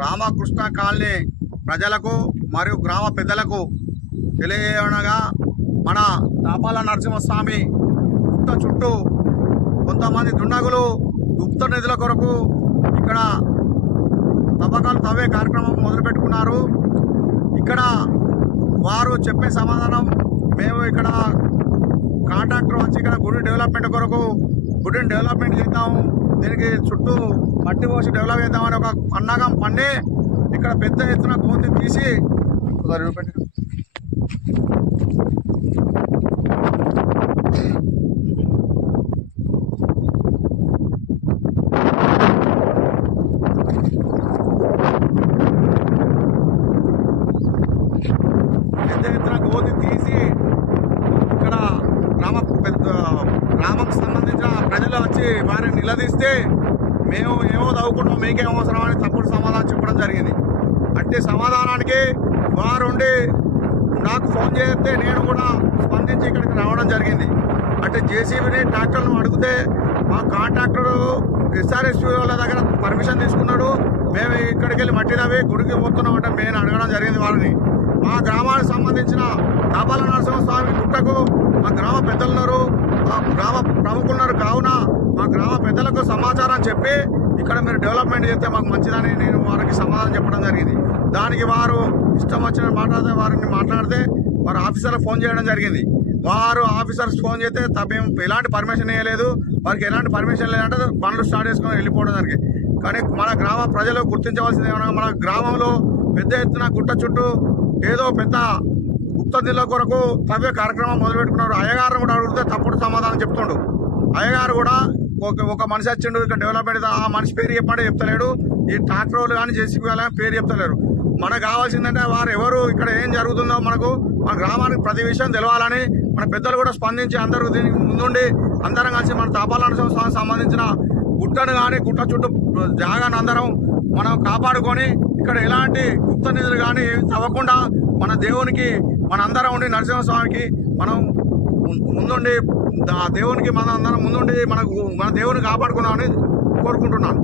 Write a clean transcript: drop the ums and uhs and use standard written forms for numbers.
Ramakrishna colony ప్రజలకు మరియు గ్రామ పెద్దలకు తెలియనగా మన తాపాల నరసింహస్వామి గుట్ట చుట్టూ కొంతమంది దుండగులు గుప్త నిధుల కొరకు ఇక్కడ తవ్వకాలు తవ్వే కార్యక్రమం మొదలుపెట్టుకున్నారు. ఇక్కడ వారు చెప్పే సమాధానం, మేము ఇక్కడ కాంట్రాక్టర్ వచ్చి ఇక్కడ గుడి డెవలప్మెంట్ కొరకు గుడిని డెవలప్మెంట్ చేద్దాము, దీనికి చుట్టూ మట్టి పోసి డెవలప్ చేద్దామని ఒక పన్నాగం పండి ఇక్కడ పెద్ద ఎత్తున కోతి తీసి ఇక్కడ గ్రామంకి సంబంధించిన ప్రజలు వచ్చి వారిని నిలదీస్తే మేము ఏమో చదువుకుంటాం, మీకేం అవసరం అని తప్పుడు సమాధానం చెప్పడం జరిగింది. అట్టి సమాధానానికి వారుండి నాకు ఫోన్ చేస్తే నేను కూడా స్పందించి ఇక్కడికి రావడం జరిగింది. అంటే జేసీబీని ట్రాక్టర్ను అడిగితే మా కాంట్రాక్టర్ ఎస్ఆర్ఎస్పీ వాళ్ళ దగ్గర పర్మిషన్ తీసుకున్నాడు, మేము ఇక్కడికి వెళ్ళి మట్టి తవ్వి గుడికి పోతున్నాం అంటే మేము అడగడం జరిగింది వారిని. మా గ్రామానికి సంబంధించిన తాపాల నరసింహస్వామి గుట్టకు మా గ్రామ పెద్దలున్నారు, మా గ్రామ ప్రముఖులున్నారు. కావున మా గ్రామ పెద్దలకు సమాచారం చెప్పి ఇక్కడ మీరు డెవలప్మెంట్ చేస్తే మాకు మంచిదని నేను వారికి సమాధానం చెప్పడం జరిగింది. దానికి వారు ఇష్టం వచ్చిన వారిని మాట్లాడితే వారు ఆఫీసర్లకు ఫోన్ చేయడం జరిగింది. వారు ఆఫీసర్స్ ఫోన్ చేస్తే మేము ఎలాంటి పర్మిషన్ ఇవ్వలేదు, వారికి ఎలాంటి పర్మిషన్ లేదంటే పనులు స్టార్ట్ చేసుకొని వెళ్ళిపోవడం జరిగింది. కానీ మన గ్రామ ప్రజలు గుర్తించవలసింది ఏమన్నా, మన గ్రామంలో పెద్ద ఎత్తున గుట్ట చుట్టూ ఏదో పెద్ద గుప్త నిధుల కొరకు తవ్వే కార్యక్రమం మొదలుపెట్టుకున్నారు. అయ్యగారు కూడా అడిగితే తప్పుడు సమాధానం చెప్తుండు. అయ్యగారు కూడా ఒక మనిషి వచ్చిండు ఇక్కడ డెవలప్మెంట్, ఆ మనిషి పేరు చెప్పమంటే చెప్తలేడు, ఈ ట్రాక్టర్లు కానీ జేసీబీ కానీ పేరు చెప్తలేరు. మనకు కావాల్సిందంటే వారు ఎవరు, ఇక్కడ ఏం జరుగుతుందో మనకు మన గ్రామానికి ప్రతి విషయం తెలవాలని మన పెద్దలు కూడా స్పందించి అందరూ దీనికి ముందుండి అందరం కలిసి మన తాపాల నరసింహస్వామికి సంబంధించిన గుట్టను కానీ గుట్ట చుట్టూ జాగాను అందరం మనం కాపాడుకొని ఇక్కడ ఎలాంటి గుప్త నిధులు కానీ తవ్వకుండా మన దేవునికి మన అందరం ఉండి నరసింహస్వామికి మనం ముందుండి దేవునికి మన అందరం ముందుండి మన దేవుని కాపాడుకుందామని కోరుకుంటున్నాను.